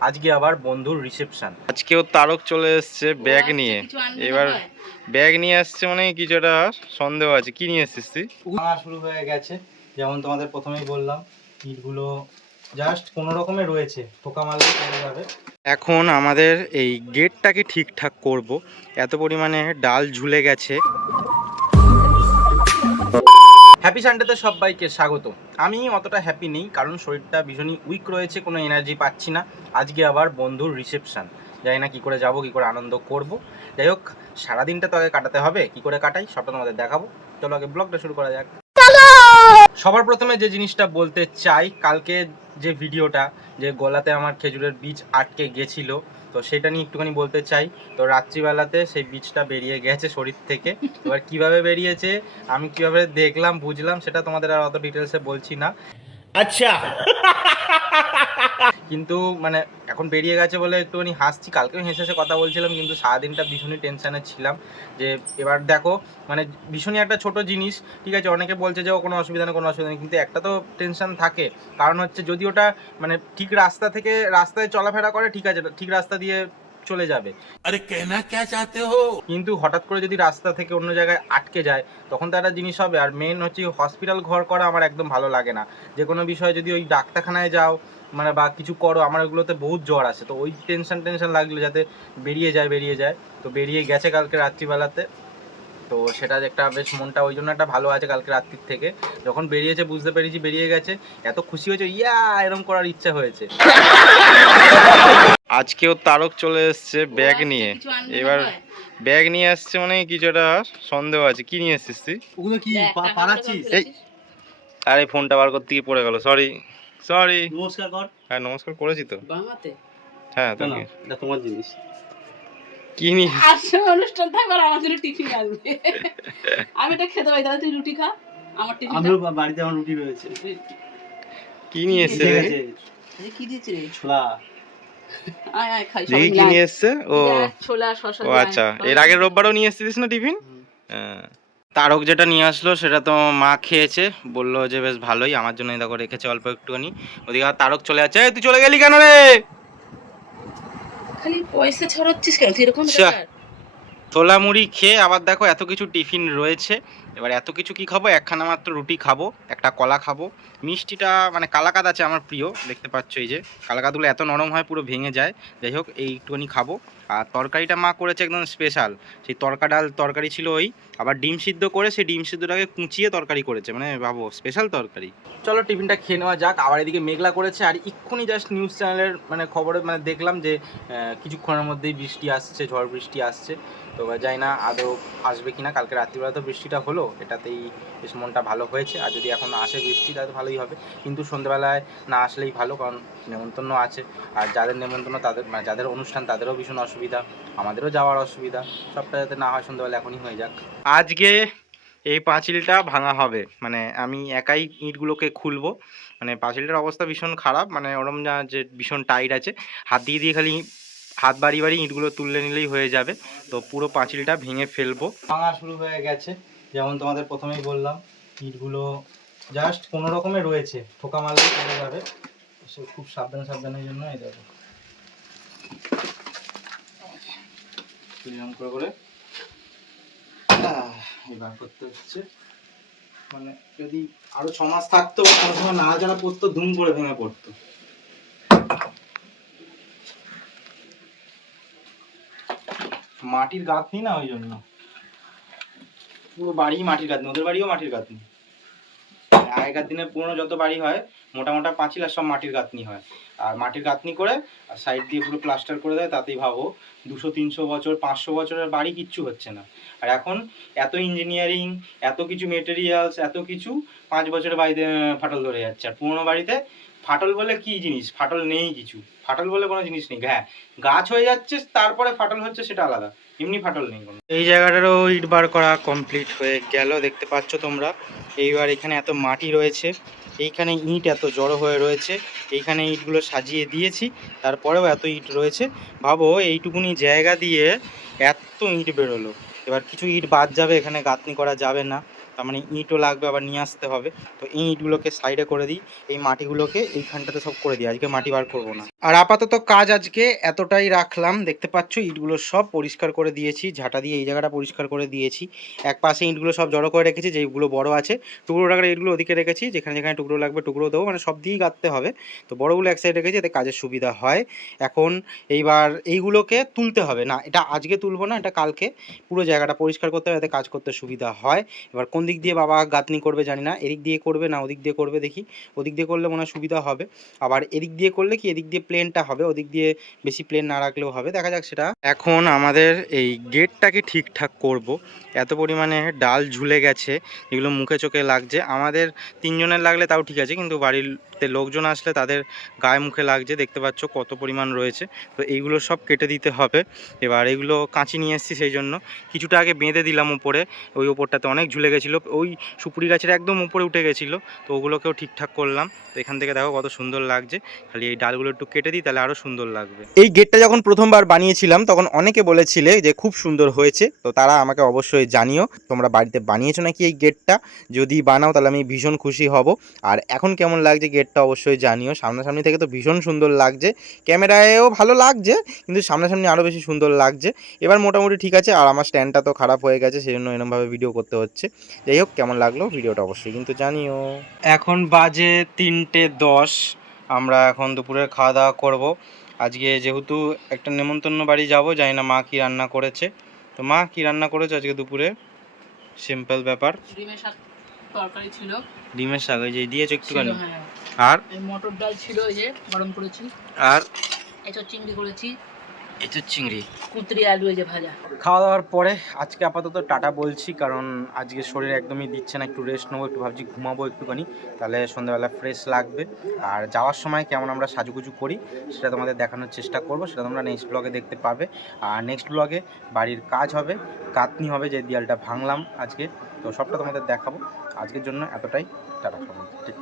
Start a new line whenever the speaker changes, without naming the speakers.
আজকে আবার বন্ধুর রিসেপশন
আজকেও তারক চলে এসছে ব্যাগ নিয়ে। এবার ব্যাগ নিয়ে আসছে মানে কিছুটা সন্দেহ আছে। কি নিয়ে এসছিস তুই?
শুরু হয়ে গেছে। যেমন তোমাদের প্রথমেই বললাম ইটগুলো জাস্ট কোনো রকমে রয়েছে। পোকা মারলে চলে যাবে।
এখন আমাদের এই গেটটাকে ঠিকঠাক করব। এত পরিমাণে ডাল ঝুলে গেছে।
হ্যাপি সানডেতে সবাইকে স্বাগত আমি অতটা হ্যাপি নেই কারণ শরীরটা ভীষণই উইক রয়েছে কোনো এনার্জি পাচ্ছি না। আজকে আবার বন্ধুর রিসেপশন জানি না কী করে যাব কী করে আনন্দ করব। যাই হোক সারাদিনটা তো আগে কাটাতে হবে কী করে কাটাই সবটা তোমাদের দেখাবো। চলো আগে ব্লগটা শুরু করা যাক। সবার প্রথমে যে জিনিসটা বলতে চাই কালকে যে ভিডিওটা যে গলাতে আমার খেজুরের বীজ আটকে গেছিল তো সেটা নিয়ে একটুখানি বলতে চাই। তো রাত্রিবেলাতে সেই বীজটা বেরিয়ে গেছে শরীর থেকে। এবার কীভাবে বেরিয়েছে, আমি কীভাবে দেখলাম, বুঝলাম, সেটা তোমাদের আর অত ডিটেলসে বলছি না।
আচ্ছা।
কিন্তু মানে এখন বেরিয়ে গেছে বলে একটুখানি হাসছি। কালকেও হেসে হেসে কথা বলছিলাম, কিন্তু সারাদিনটা ভীষণই টেনশনে ছিলাম যে এবার দেখো মানে ভীষণই একটা ছোট জিনিস, ঠিক আছে? অনেকে বলছে যে, ও, কোনো অসুবিধা নেই, কোনো অসুবিধা নেই। কিন্তু একটা তো টেনশন থাকে। কারণ হচ্ছে যদি ওটা মানে ঠিক রাস্তা থেকে রাস্তায় চলাফেরা করে, ঠিক আছে, ঠিক রাস্তা দিয়ে চলে যাবে।
আরে কেনা কে চাতে হো?
কিন্তু হঠাৎ করে যদি রাস্তা থেকে অন্য জায়গায় আটকে যায় তখন তো একটা জিনিস হবে। আর মেন হচ্ছে হসপিটাল ঘর করা আমার একদম ভালো লাগে না। যে কোনো বিষয়ে যদি ওই ডাক্তারখানায় যাও মানে বা কিছু করো আমার ওগুলোতে বহুত জ্বর আসে। তো ওই টেনশন টেনশন লাগল যাতে বেরিয়ে যায় বেরিয়ে যায়। তো বেরিয়ে গেছে কালকে রাত্রিবেলাতে। তো সেটা একটা বেশ মনটা ওই জন্য একটা ভালো আছে কালকে রাত্রির থেকে। যখন বেরিয়েছে বুঝতে পেরেছি বেরিয়ে গেছে। এত খুশি হয়েছে ইয়া এরম করার ইচ্ছা হয়েছে।
আজকেও তারক চলে এসছে ব্যাগ নিয়ে। এবার ব্যাগ নিয়ে আসছে মানে কিছুটা সন্দেহ আছে। কি নিয়ে এসছিস তুই?
ওগুলো কি পাড়াচ্ছিস?
টাকা
আরে ফোনটা বার করতে গিয়ে পড়ে গেল সরি সরি
নমস্কার কর।
হ্যাঁ নমস্কার করেছি তো।
বাংলাতে?
হ্যাঁ তো কি?
এটা তোমার জিনিস।
কি নিয়ে
আসছে অনুষ্ঠান থাকবে আমার জন্য টিফিন আনবে। আমি এটা খেতে পারি তাহলে তুই রুটি খা। আমার টিফিন
আমিও বাড়িতে আমার রুটি রয়েছে।
কি নিয়ে এসছে
কি দিয়েছি রে?
ছোলা।
আয় আয় খাই
দেখি কি নিয়ে এসছে? ও।
ছোলা শশা
ও আচ্ছা এর আগের রোববারও নিয়ে এসেছিস না টিফিন? হ্যাঁ। তারক যেটা নিয়ে আসলো সেটা তো মা খেয়েছে। বলল যে বেশ ভালোই আমার জন্য দেখো রেখেছে অল্প একটুখানি। ওদিকে আর তারক চলে যাচ্ছে। তুই চলে গেলি কেন রে?
খালি পয়সা ছড়াচ্ছিস কেন? তুই এরকম
আচ্ছা। মুড়ি খেয়ে আবার দেখো এত কিছু টিফিন রয়েছে। এবার এত কিছু কি খাব? একখানা মাত্র রুটি খাব, একটা কলা খাব। মিষ্টিটা মানে কালাকাদ আছে আমার প্রিয়, দেখতে পাচ্ছ এই যে। কালাকাদগুলো এত নরম হয়, পুরো ভেঙে যায়। যাই হোক এই একটুখানি খাব। আর তরকারিটা মা করেছে একদম স্পেশাল সেই তরকা ডাল, তরকারি ছিল ওই। আবার ডিম সিদ্ধ করে সেই ডিম সিদ্ধটাকে কুচিয়ে তরকারি করেছে। মানে ভাবো স্পেশাল তরকারি।
চলো টিফিনটা খেয়ে নেওয়া যাক। আবার এদিকে মেঘলা করেছে। আর এক্ষুনি জাস্ট নিউজ চ্যানেলের মানে খবরে মানে দেখলাম যে কিছুক্ষণের মধ্যেই বৃষ্টি আসছে, ঝড় বৃষ্টি আসছে। তো জানি না আদৌ আসবে কিনা। কালকে রাত্রিবেলা তো বৃষ্টিটা হলো, এটাতেই বেশ মনটা ভালো হয়েছে। আর যদি এখন আসে বৃষ্টি, তাহলে ভালোই হবে। কিন্তু সন্ধ্যেবেলায় না আসলেই ভালো, কারণ নেমন্তন্ন আছে। আর যাদের নেমন্তন্ন, তাদের মানে যাদের অনুষ্ঠান, তাদেরও ভীষণ অসুবিধা। আমাদেরও যাওয়ার অসুবিধা। সবটা যাতে না হয়, সন্ধ্যেবেলা এখনই হয়ে যাক।
আজকে এই পাঁচিলটা ভাঙা হবে। মানে আমি একাই ইঁটগুলোকে খুলবো। মানে পাঁচিলটার অবস্থা ভীষণ খারাপ। মানে ওরম না যে ভীষণ টাইট আছে। হাত দিয়ে দিয়ে খালি হাত বাড়ি বাড়ি ইঁটগুলো তুলে নিলেই হয়ে যাবে। তো পুরো পাঁচিলটা ভেঙে ফেলব।
ভাঙা শুরু হয়ে গেছে। যেমন তোমাদের প্রথমেই বললাম, ইটগুলো জাস্ট কোনো রকমে রয়েছে। ঠোকা মারলে চলে যাবে। খুব সাবধানে সাবধানের জন্য এই দেখো। করে এবার করতে হচ্ছে। মানে যদি আরও ছ মাস থাকতো কোনো সময় পড়তো ধুম করে ভেঙে পড়তো। মাটির গাঁথনি না ওই জন্য? পুরো বাড়ি মাটির গাঁথনি, ওদের বাড়িও মাটির গাঁথনি। আগেকার দিনে পুরনো যত বাড়ি হয়, মোটা মোটা পাঁচিল আর সব মাটির গাঁথনি হয়। আর মাটির গাঁথনি করে আর সাইড দিয়ে পুরো প্লাস্টার করে দেয়, তাতেই ভাবো দুশো, তিনশো বছর, পাঁচশো বছরের বাড়ি কিচ্ছু হচ্ছে না। আর এখন এত ইঞ্জিনিয়ারিং, এত কিছু মেটেরিয়ালস এত কিছু পাঁচ বছরের বাড়িতে ফাটল ধরে যাচ্ছে। আর পুরোনো বাড়িতে ফাটল বলে কি জিনিস? ফাটল নেই কিছু। ফাটল বলে কোনো জিনিস নেই। হ্যাঁ গাছ হয়ে যাচ্ছে, তারপরে ফাটল হচ্ছে সেটা আলাদা। এমনি ফাটল নেই কোনো।
এই জায়গাটারও ইট বার করা কমপ্লিট হয়ে গেল, দেখতে পাচ্ছ তোমরা। এইবার এখানে এত মাটি রয়েছে, এইখানে ইট এত জড়ো হয়ে রয়েছে, এইখানে ইটগুলো সাজিয়ে দিয়েছি, তারপরেও এত ইট রয়েছে। ভাবো, এইটুকুনি জায়গা দিয়ে এত ইট বেরোলো। এবার কিছু ইট বাদ যাবে, এখানে গাঁথনি করা যাবে না। তার মানে ইঁটও লাগবে, আবার নিয়ে আসতে হবে। তো এই ইঁটগুলোকে সাইডে করে দিই, এই মাটিগুলোকে এইখানটাতে সব করে দিই। আজকে মাটি বার করব না।
আর আপাতত কাজ আজকে এতটাই রাখলাম। দেখতে পাচ্ছ, ইটগুলো সব পরিষ্কার করে দিয়েছি। ঝাঁটা দিয়ে এই জায়গাটা পরিষ্কার করে দিয়েছি। এক পাশে ইটগুলো সব জড়ো করে রেখেছি, যেগুলো বড় আছে। টুকরো টাকার ইটগুলো ওদিকে রেখেছি, যেখানে যেখানে টুকরো লাগবে টুকরো দেবো। মানে সব দিয়েই গাঁথতে হবে। তো বড়গুলো এক সাইড রেখেছি, এতে কাজের সুবিধা হয়। এখন এইবার এইগুলোকে তুলতে হবে। না, এটা আজকে তুলবো না, এটা কালকে। পুরো জায়গাটা পরিষ্কার করতে হবে, এতে কাজ করতে সুবিধা হয়। এবার কোন দিক দিয়ে বাবা গাঁথনি করবে জানি না। এদিক দিয়ে করবে না, ওদিক দিয়ে করবে দেখি। ওদিক দিয়ে করলে মনে হয় সুবিধা হবে। আবার এদিক দিয়ে করলে কি? এদিক দিয়ে প্লেনটা হবে, ওদিক দিয়ে বেশি প্লেন না রাখলেও হবে। দেখা যাক সেটা। এখন আমাদের এই গেটটাকে ঠিকঠাক করব? এত পরিমাণে ডাল ঝুলে গেছে, যেগুলো মুখে চোখে লাগছে। আমাদের তিনজনের লাগলে তাও ঠিক আছে, কিন্তু বাড়িতে লোকজন আসলে তাদের গায়ে মুখে লাগছে। দেখতে পাচ্ছ কত পরিমাণ রয়েছে। তো এইগুলো সব কেটে দিতে হবে। এবার এগুলো কাঁচি নিয়ে এসেছি সেই জন্য। কিছুটা আগে বেঁধে দিলাম উপরে ওই ওপরটাতে অনেক ঝুলে গেছিল। ওই সুপুরি গাছের একদম উপরে উঠে গেছিল। তো ওগুলোকেও ঠিকঠাক করলাম। তো এখান থেকে দেখো কত সুন্দর লাগছে। খালি এই ডালগুলো একটু কেটে দিই তাহলে আরও সুন্দর লাগবে। এই গেটটা যখন প্রথমবার বানিয়েছিলাম তখন অনেকে বলেছিলে যে খুব সুন্দর হয়েছে তো তারা আমাকে অবশ্যই জানিও তোমরা বাড়িতে বানিয়েছো নাকি এই গেটটা? যদি বানাও তাহলে আমি ভীষণ খুশি হব। আর এখন কেমন লাগছে গেটটা অবশ্যই জানিও সামনাসামনি থেকে তো ভীষণ সুন্দর লাগছে। ক্যামেরায়ও ভালো লাগছে কিন্তু সামনাসামনি আরও বেশি সুন্দর লাগছে। এবার মোটামুটি ঠিক আছে আর আমার স্ট্যান্ডটা তো খারাপ হয়ে গেছে সেই জন্য এরমভাবে ভিডিও করতে হচ্ছে। যাই হোক কেমন লাগল ভিডিওটা অবশ্যই কিন্তু জানিও। এখন বাজে তিনটে দশ। আমরা এখন দুপুরের খাওয়া দাওয়া করব। আজকে যেহেতু একটা নেমন্তন্ন বাড়ি যাব জানি না মা কি রান্না করেছে। তো মা কি রান্না করেছে আজকে দুপুরে? সিম্পল ব্যাপার।
ডিমের শাক তরকারি ছিল।
ডিমের শাক ওই যে দিয়েছ একটুখানি।
হ্যাঁ।
আর?
মটর ডাল ছিল এই যে গরম করেছি।
আর?
এটা চিংড়ি করেছি।
এটা চিংড়ি।
কুতরি আলু এই যে ভাজা।
খাওয়া দাওয়ার পরে আজকে আপাতত টাটা বলছি কারণ আজকে শরীর একদমই দিচ্ছে না একটু রেস্ট নেব একটু ভাবছি ঘুমাবো একটুখানি তাহলে সন্ধ্যাবেলা ফ্রেশ লাগবে। আর যাওয়ার সময় কেমন আমরা সাজুগুজু করি সেটা তোমাদের দেখানোর চেষ্টা করব সেটা তোমরা নেক্সট ব্লগে দেখতে পাবে। আর নেক্সট ব্লগে বাড়ির কাজ হবে কাতনি হবে যে দেয়ালটা ভাঙলাম আজকে তো সবটা তোমাদের দেখাবো। আজকের জন্য এতটাই টাটা ঠিক